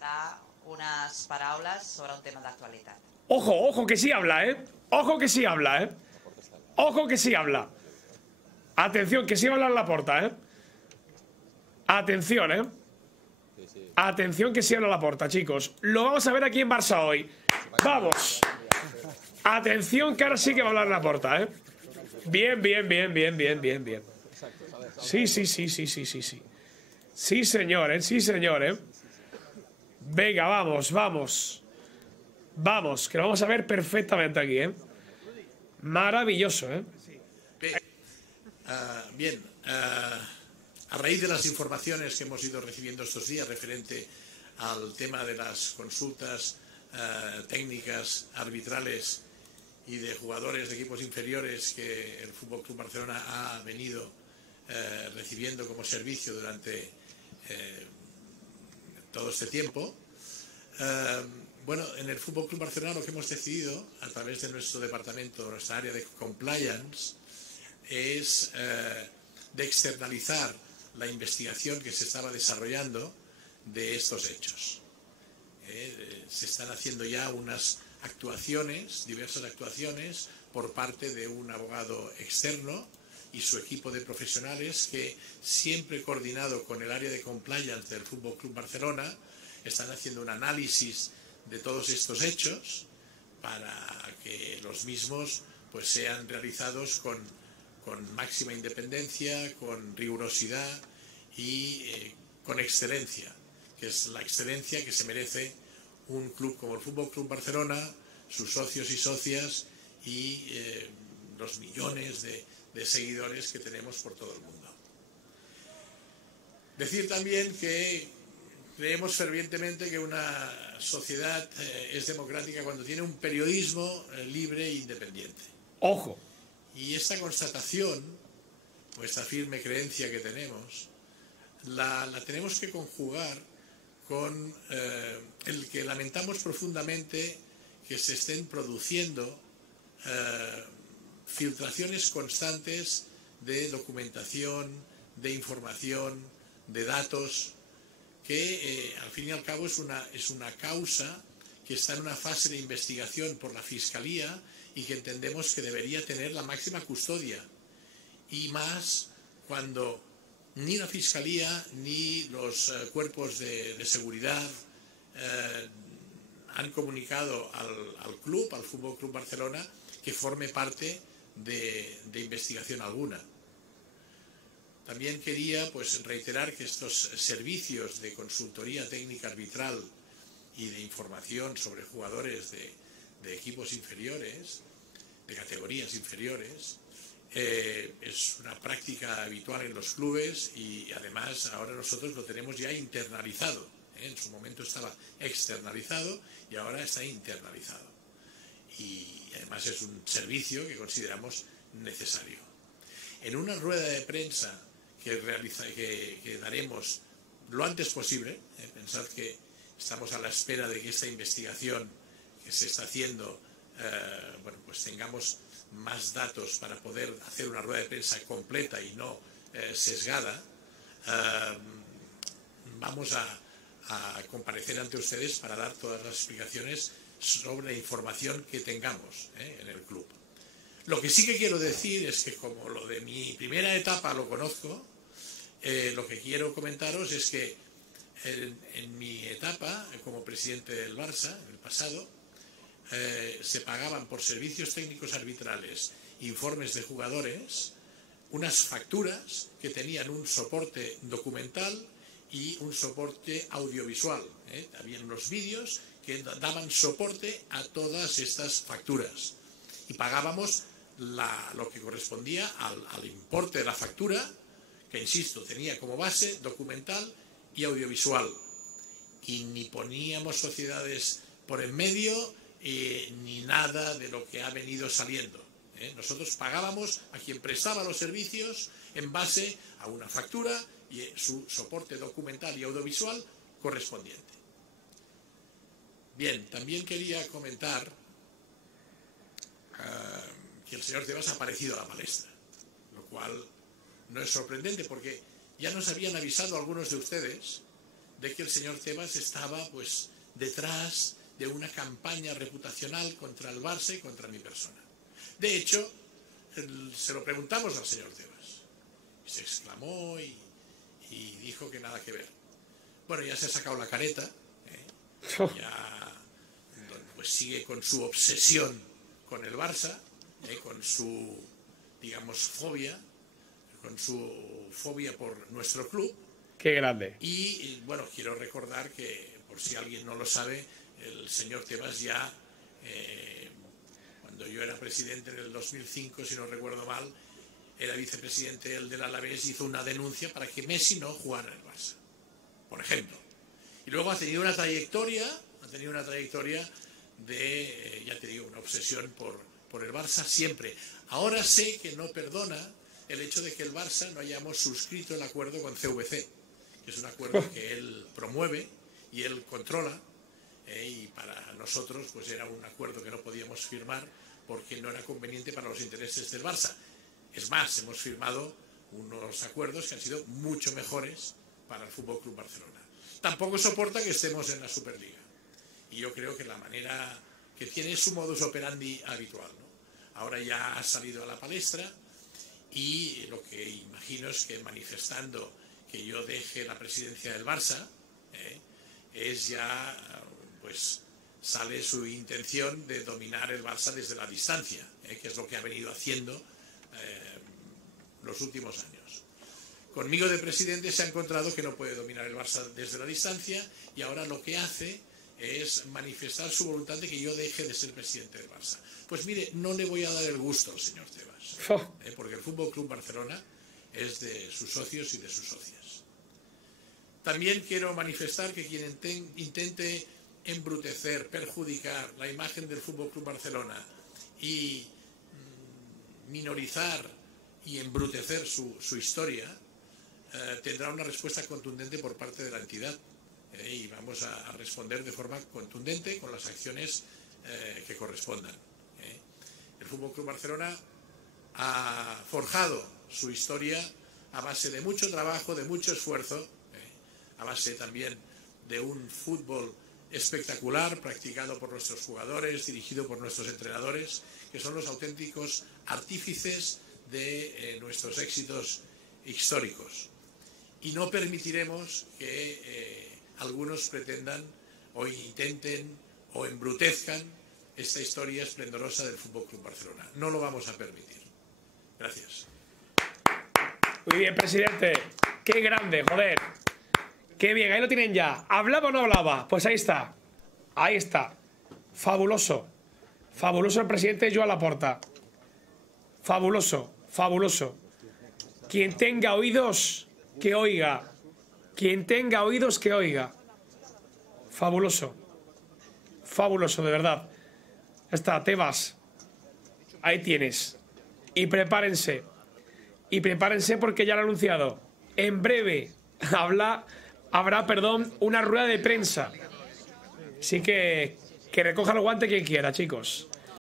adreçarà unes paraules sobre un tema d'actualitat. Ojo, ojo que sí habla, ¿eh? Ojo que sí habla, ¿eh? Ojo que sí habla. Atención, que sí habla en Laporta, ¿eh? Atención, ¿eh? Atención que sí habla Laporta, chicos. Lo vamos a ver aquí en Barça hoy. ¡Vamos! Atención que ahora sí que va a hablar Laporta, ¿eh? Bien, bien, bien, bien, bien, bien, bien. Sí, sí, sí, sí, sí, sí, sí. Sí, señor, ¿eh? Sí, señor, ¿eh? Venga, vamos, vamos. Vamos, que lo vamos a ver perfectamente aquí, ¿eh? Maravilloso, ¿eh? Bien, a raíz de las informaciones que hemos ido recibiendo estos días referente al tema de las consultas técnicas, arbitrales y de jugadores de equipos inferiores que el Fútbol Club Barcelona ha venido recibiendo como servicio durante todo este tiempo. Bueno, en el Fútbol Club Barcelona lo que hemos decidido a través de nuestro departamento, nuestra área de compliance, es de externalizar la investigación que se estaba desarrollando de estos hechos. Se están haciendo ya unas actuaciones, diversas actuaciones, por parte de un abogado externo y su equipo de profesionales que, siempre coordinado con el área de compliance del Fútbol Club Barcelona, están haciendo un análisis de todos estos hechos para que los mismos pues sean realizados con máxima independencia, con rigurosidad y con excelencia, que es la excelencia que se merece un club como el Fútbol Club Barcelona, sus socios y socias y los millones de seguidores que tenemos por todo el mundo. Decir también que creemos fervientemente que una sociedad es democrática cuando tiene un periodismo libre e independiente. Ojo. Y esta constatación, o esta firme creencia que tenemos, la tenemos que conjugar con el que lamentamos profundamente que se estén produciendo filtraciones constantes de documentación, de información, de datos, que al fin y al cabo es una causa que está en una fase de investigación por la Fiscalía y que entendemos que debería tener la máxima custodia. Y más cuando ni la Fiscalía ni los cuerpos de seguridad han comunicado al club, al Fútbol Club Barcelona, que forme parte de investigación alguna. También quería pues reiterar que estos servicios de consultoría técnica arbitral y de información sobre jugadores de equipos inferiores, de categorías inferiores, es una práctica habitual en los clubes y además ahora nosotros lo tenemos ya internalizado. En su momento estaba externalizado y ahora está internalizado. Y además es un servicio que consideramos necesario. En una rueda de prensa que daremos lo antes posible, pensad que estamos a la espera de que esta investigación que se está haciendo, bueno, pues tengamos más datos para poder hacer una rueda de prensa completa y no sesgada. Vamos a comparecer ante ustedes para dar todas las explicaciones sobre la información que tengamos en el club. Lo que sí que quiero decir es que, como lo de mi primera etapa lo conozco, lo que quiero comentaros es que en mi etapa como presidente del Barça, en el pasado, se pagaban por servicios técnicos arbitrales, informes de jugadores, unas facturas que tenían un soporte documental y un soporte audiovisual. Habían unos vídeos que daban soporte a todas estas facturas y pagábamos lo que correspondía al importe de la factura, que insisto, tenía como base documental y audiovisual, y ni poníamos sociedades por en medio ni nada de lo que ha venido saliendo. Nosotros pagábamos a quien prestaba los servicios en base a una factura y su soporte documental y audiovisual correspondiente. Bien, también quería comentar que el señor Tebas ha aparecido a la palestra, lo cual no es sorprendente porque ya nos habían avisado algunos de ustedes de que el señor Tebas estaba pues detrás de una campaña reputacional contra el Barça y contra mi persona. De hecho, se lo preguntamos al señor Tebas. Se exclamó y dijo que nada que ver. Bueno, ya se ha sacado la careta, ya pues sigue con su obsesión con el Barça, con su, digamos, fobia, con su fobia por nuestro club. ¡Qué grande! Y bueno, quiero recordar que, por si alguien no lo sabe, el señor Tebas ya, cuando yo era presidente en el 2005, si no recuerdo mal, era vicepresidente del Alavés, hizo una denuncia para que Messi no jugara en el Barça, por ejemplo. Y luego ha tenido una trayectoria de, ya te digo, una obsesión por el Barça siempre. Ahora sé que no perdona el hecho de que el Barça no hayamos suscrito el acuerdo con CVC, que es un acuerdo que él promueve y él controla, y para nosotros pues era un acuerdo que no podíamos firmar porque no era conveniente para los intereses del Barça. Es más, hemos firmado unos acuerdos que han sido mucho mejores para el Fútbol Club Barcelona. Tampoco soporta que estemos en la Superliga. Y yo creo que la manera que tiene es su modus operandi habitual, ¿no? Ahora ya ha salido a la palestra y lo que imagino es que manifestando que yo deje la presidencia del Barça, es ya, pues, sale su intención de dominar el Barça desde la distancia, que es lo que ha venido haciendo los últimos años. Conmigo de presidente se ha encontrado que no puede dominar el Barça desde la distancia y ahora lo que hace es manifestar su voluntad de que yo deje de ser presidente del Barça. Pues mire, no le voy a dar el gusto al señor Tebas, porque el Fútbol Club Barcelona es de sus socios y de sus socias. También quiero manifestar que quien intente embrutecer, perjudicar la imagen del Fútbol Club Barcelona y minorizar y embrutecer su historia, tendrá una respuesta contundente por parte de la entidad, y vamos a responder de forma contundente con las acciones que correspondan. El Fútbol Club Barcelona ha forjado su historia a base de mucho trabajo, de mucho esfuerzo, a base también de un fútbol espectacular practicado por nuestros jugadores, dirigido por nuestros entrenadores, que son los auténticos artífices de nuestros éxitos históricos. Y no permitiremos que algunos pretendan o intenten o embrutezcan esta historia esplendorosa del Fútbol Club Barcelona. No lo vamos a permitir. Gracias. Muy bien, presidente. Qué grande, joder. Qué bien, ahí lo tienen ya. ¿Hablaba o no hablaba? Pues ahí está. Ahí está. Fabuloso. Fabuloso el presidente Joan Laporta. Fabuloso, fabuloso. Quien tenga oídos, que oiga. Quien tenga oídos, que oiga. Fabuloso. Fabuloso, de verdad. Ya está, Tebas. Ahí tienes. Y prepárense. Y prepárense porque ya lo he anunciado. En breve habrá, una rueda de prensa. Así que recoja el guante quien quiera, chicos.